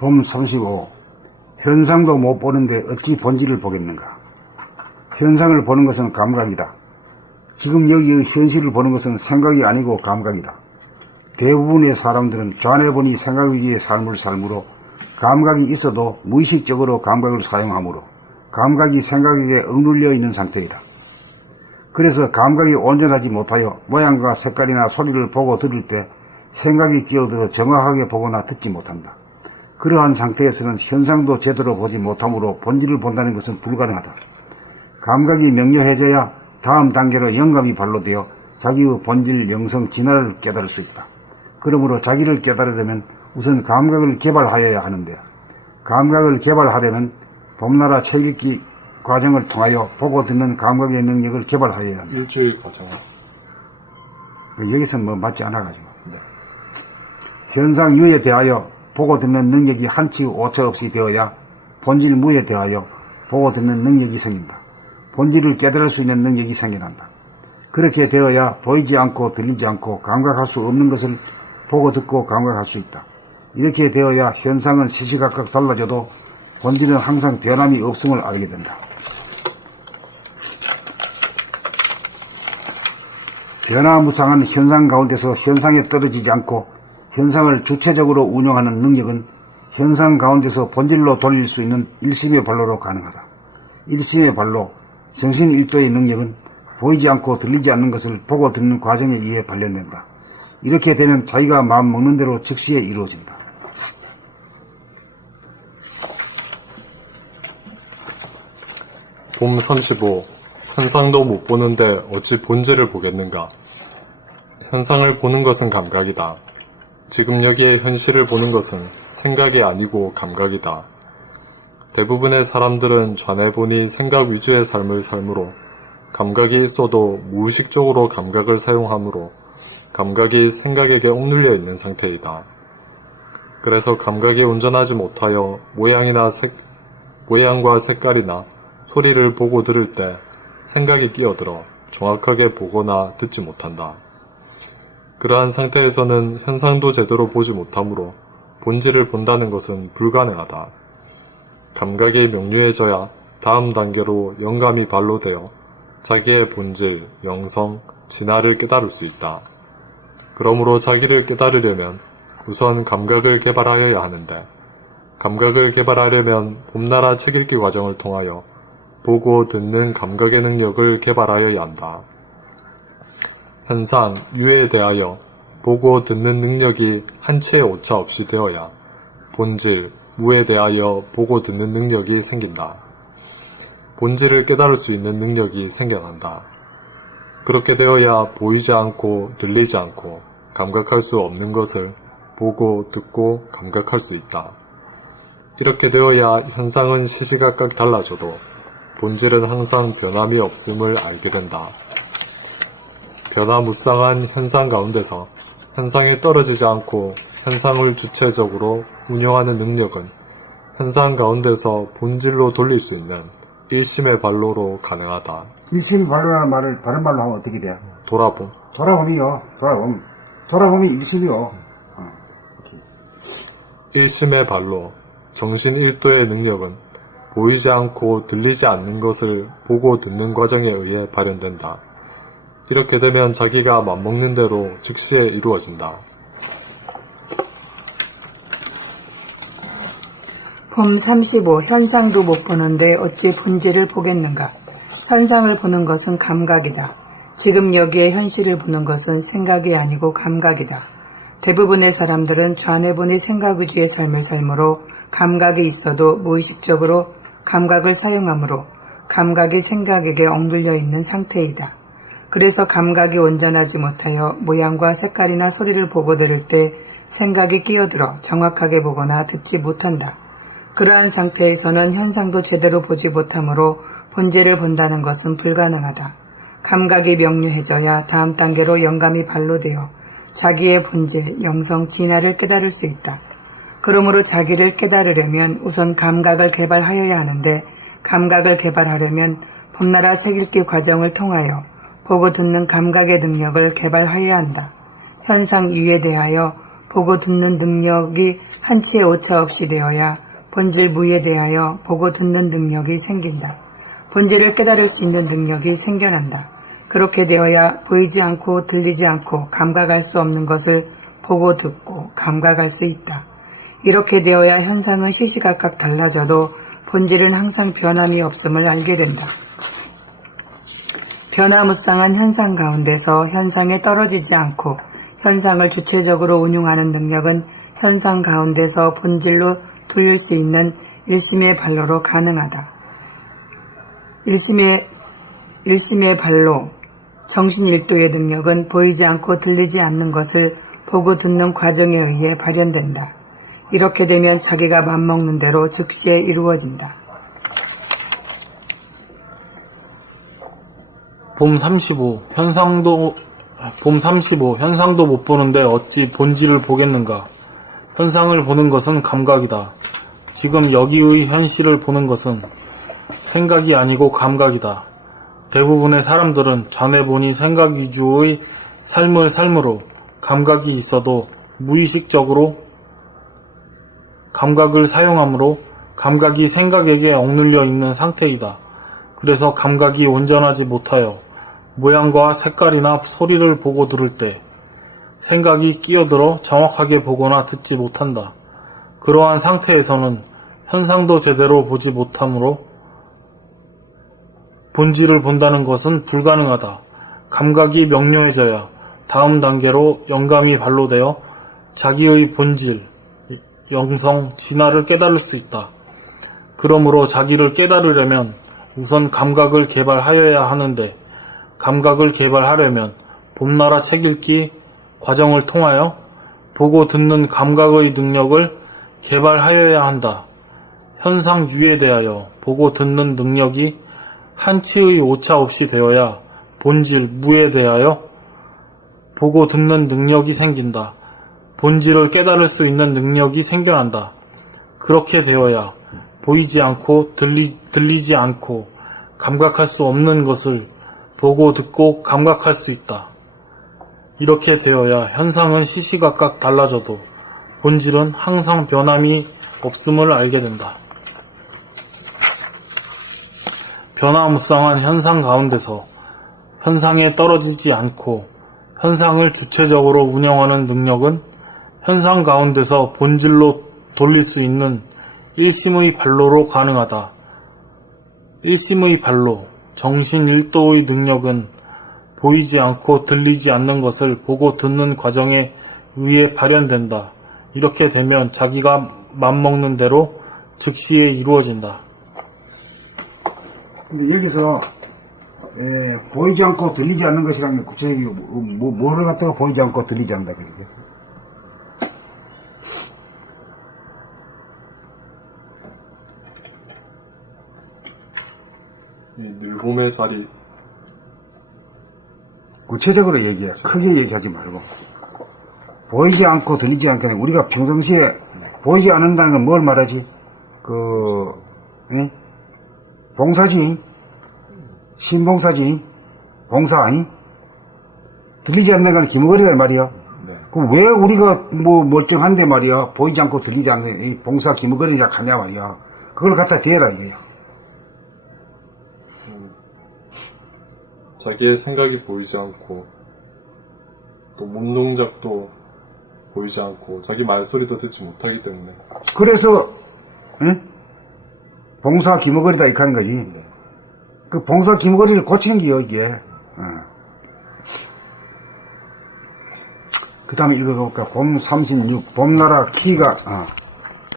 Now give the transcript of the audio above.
봄 35. 현상도 못 보는데 어찌 본질을 보겠는가. 현상을 보는 것은 감각이다. 지금 여기의 현실을 보는 것은 생각이 아니고 감각이다. 대부분의 사람들은 좌뇌본이 생각 위주의 삶을 살므로 감각이 있어도 무의식적으로 감각을 사용하므로 감각이 생각에게 억눌려 있는 상태이다. 그래서 감각이 온전하지 못하여 모양과 색깔이나 소리를 보고 들을 때 생각이 끼어들어 정확하게 보거나 듣지 못한다. 그러한 상태에서는 현상도 제대로 보지 못하므로 본질을 본다는 것은 불가능하다. 감각이 명료해져야 다음 단계로 영감이 발로되어 자기의 본질, 영성, 진화를 깨달을 수 있다. 그러므로 자기를 깨달으려면 우선 감각을 개발하여야 하는데, 감각을 개발하려면 봄나라 책 읽기 과정을 통하여 보고 듣는 감각의 능력을 개발하여야 한다. 일주일 과정. 여기서는 뭐 맞지 않아가지고. 현상 유에 대하여 보고 듣는 능력이 한치 오차 없이 되어야 본질 무에 대하여 보고 듣는 능력이 생긴다. 본질을 깨달을 수 있는 능력이 생겨난다. 그렇게 되어야 보이지 않고 들리지 않고 감각할 수 없는 것을 보고 듣고 감각할 수 있다. 이렇게 되어야 현상은 시시각각 달라져도 본질은 항상 변함이 없음을 알게 된다. 변화무쌍한 현상 가운데서 현상에 떨어지지 않고 현상을 주체적으로 운영하는 능력은 현상 가운데서 본질로 돌릴 수 있는 일심의 발로로 가능하다. 일심의 발로, 정신일도의 능력은 보이지 않고 들리지 않는 것을 보고 듣는 과정에 의해 발현된다. 이렇게 되면 자기가 마음 먹는 대로 즉시에 이루어진다. 봄 35. 현상도 못 보는데 어찌 본질을 보겠는가. 현상을 보는 것은 감각이다. 지금 여기에 현실을 보는 것은 생각이 아니고 감각이다. 대부분의 사람들은 좌뇌본이 생각 위주의 삶을 살므로 감각이 있어도 무의식적으로 감각을 사용하므로 감각이 생각에게 억눌려 있는 상태이다. 그래서 감각이 온전하지 못하여 모양과 색깔이나 소리를 보고 들을 때 생각이 끼어들어 정확하게 보거나 듣지 못한다. 그러한 상태에서는 현상도 제대로 보지 못하므로 본질을 본다는 것은 불가능하다. 감각이 명료해져야 다음 단계로 영감이 발로되어 자기의 본질, 영성, 진화를 깨달을 수 있다. 그러므로 자기를 깨달으려면 우선 감각을 개발하여야 하는데, 감각을 개발하려면 봄나라 책 읽기 과정을 통하여 보고 듣는 감각의 능력을 개발하여야 한다. 현상, 유에 대하여 보고 듣는 능력이 한치의 오차 없이 되어야 본질, 무에 대하여 보고 듣는 능력이 생긴다. 본질을 깨달을 수 있는 능력이 생겨난다. 그렇게 되어야 보이지 않고 들리지 않고 감각할 수 없는 것을 보고 듣고 감각할 수 있다. 이렇게 되어야 현상은 시시각각 달라져도 본질은 항상 변함이 없음을 알게 된다. 변화무쌍한 현상 가운데서 현상에 떨어지지 않고 현상을 주체적으로 운영하는 능력은 현상 가운데서 본질로 돌릴 수 있는 일심의 발로로 가능하다. 일심의 발로라는 말을 다른 말로 하면 어떻게 돼요? 돌아봄. 돌아봄이요. 돌아봄이 일심이요. 일심의 발로, 정신 일도의 능력은 보이지 않고 들리지 않는 것을 보고 듣는 과정에 의해 발현된다. 이렇게 되면 자기가 맘먹는 대로 즉시에 이루어진다. 봄 35. 현상도 못 보는데 어찌 본질을 보겠는가. 현상을 보는 것은 감각이다. 지금 여기에 현실을 보는 것은 생각이 아니고 감각이다. 대부분의 사람들은 좌뇌본의 생각 위주의 삶을 살므로 감각이 있어도 무의식적으로 감각을 사용하므로 감각이 생각에게 억눌려 있는 상태이다. 그래서 감각이 온전하지 못하여 모양과 색깔이나 소리를 보고 들을 때 생각이 끼어들어 정확하게 보거나 듣지 못한다. 그러한 상태에서는 현상도 제대로 보지 못하므로 본질을 본다는 것은 불가능하다. 감각이 명료해져야 다음 단계로 영감이 발로되어 자기의 본질, 영성, 진화를 깨달을 수 있다. 그러므로 자기를 깨달으려면 우선 감각을 개발하여야 하는데, 감각을 개발하려면 봄나라 책 읽기 과정을 통하여 보고 듣는 감각의 능력을 개발하여야 한다. 현상 유에 대하여 보고 듣는 능력이 한치의 오차 없이 되어야 본질 무에 대하여 보고 듣는 능력이 생긴다. 본질을 깨달을 수 있는 능력이 생겨난다. 그렇게 되어야 보이지 않고 들리지 않고 감각할 수 없는 것을 보고 듣고 감각할 수 있다. 이렇게 되어야 현상은 시시각각 달라져도 본질은 항상 변함이 없음을 알게 된다. 변화무쌍한 현상 가운데서 현상에 떨어지지 않고 현상을 주체적으로 운용하는 능력은 현상 가운데서 본질로 돌릴 수 있는 일심의 발로로 가능하다. 일심의 발로 정신일도의 능력은 보이지 않고 들리지 않는 것을 보고 듣는 과정에 의해 발현된다. 이렇게 되면 자기가 맘먹는 대로 즉시에 이루어진다. 봄 35. 현상도 못 보는데 어찌 본질을 보겠는가. 현상을 보는 것은 감각이다. 지금 여기의 현실을 보는 것은 생각이 아니고 감각이다. 대부분의 사람들은 전에 보니 생각 위주의 삶을 삶으로 감각이 있어도 무의식적으로 감각을 사용하므로 감각이 생각에게 억눌려 있는 상태이다. 그래서 감각이 온전하지 못하여 모양과 색깔이나 소리를 보고 들을 때 생각이 끼어들어 정확하게 보거나 듣지 못한다. 그러한 상태에서는 현상도 제대로 보지 못하므로 본질을 본다는 것은 불가능하다. 감각이 명료해져야 다음 단계로 영감이 발로되어 자기의 본질, 영성, 진화를 깨달을 수 있다. 그러므로 자기를 깨달으려면 우선 감각을 개발하여야 하는데 감각을 개발하려면 봄나라 책 읽기 과정을 통하여 보고 듣는 감각의 능력을 개발하여야 한다. 현상 유에 대하여 보고 듣는 능력이 한치의 오차 없이 되어야 본질 무에 대하여 보고 듣는 능력이 생긴다. 본질을 깨달을 수 있는 능력이 생겨난다. 그렇게 되어야 보이지 않고 들리지 않고 감각할 수 없는 것을 보고 듣고 감각할 수 있다. 이렇게 되어야 현상은 시시각각 달라져도 본질은 항상 변함이 없음을 알게 된다. 변화무쌍한 현상 가운데서 현상에 떨어지지 않고 현상을 주체적으로 운영하는 능력은 현상 가운데서 본질로 돌릴 수 있는 일심의 발로로 가능하다. 일심의 발로, 정신일도의 능력은 보이지 않고 들리지 않는 것을 보고 듣는 과정에 의해 발현된다. 이렇게 되면 자기가 맘먹는 대로 즉시에 이루어진다. 근데 여기서 보이지 않고 들리지 않는 것이라는 게 구체적으로 뭐를 갖다가 보이지 않고 들리지 않는다 그러게. 이 늘봄의 자리, 구체적으로 얘기해. 크게 얘기하지 말고. 보이지 않고 들리지 않게 우리가 평상시에 보이지 않는다는 건 뭘 말하지? 봉사지, 신봉사지, 봉사 아니? 들리지 않는 건 기머거리다 말이야. 네. 그럼 왜 우리가 뭐 멀쩡한데 말이야, 보이지 않고 들리지 않는 이 봉사 기머거리라 하냐 말이야. 그걸 갖다 대라 이게요. 자기의 생각이 보이지 않고 또 몸 동작도 보이지 않고 자기 말소리도 듣지 못하기 때문에 그래서 봉사 기머거리다 이렇게 하는 거지. 그 봉사 기머거리를 고치는 게요 이게. 그 다음에 읽어볼까. 봄 36 봄나라 키가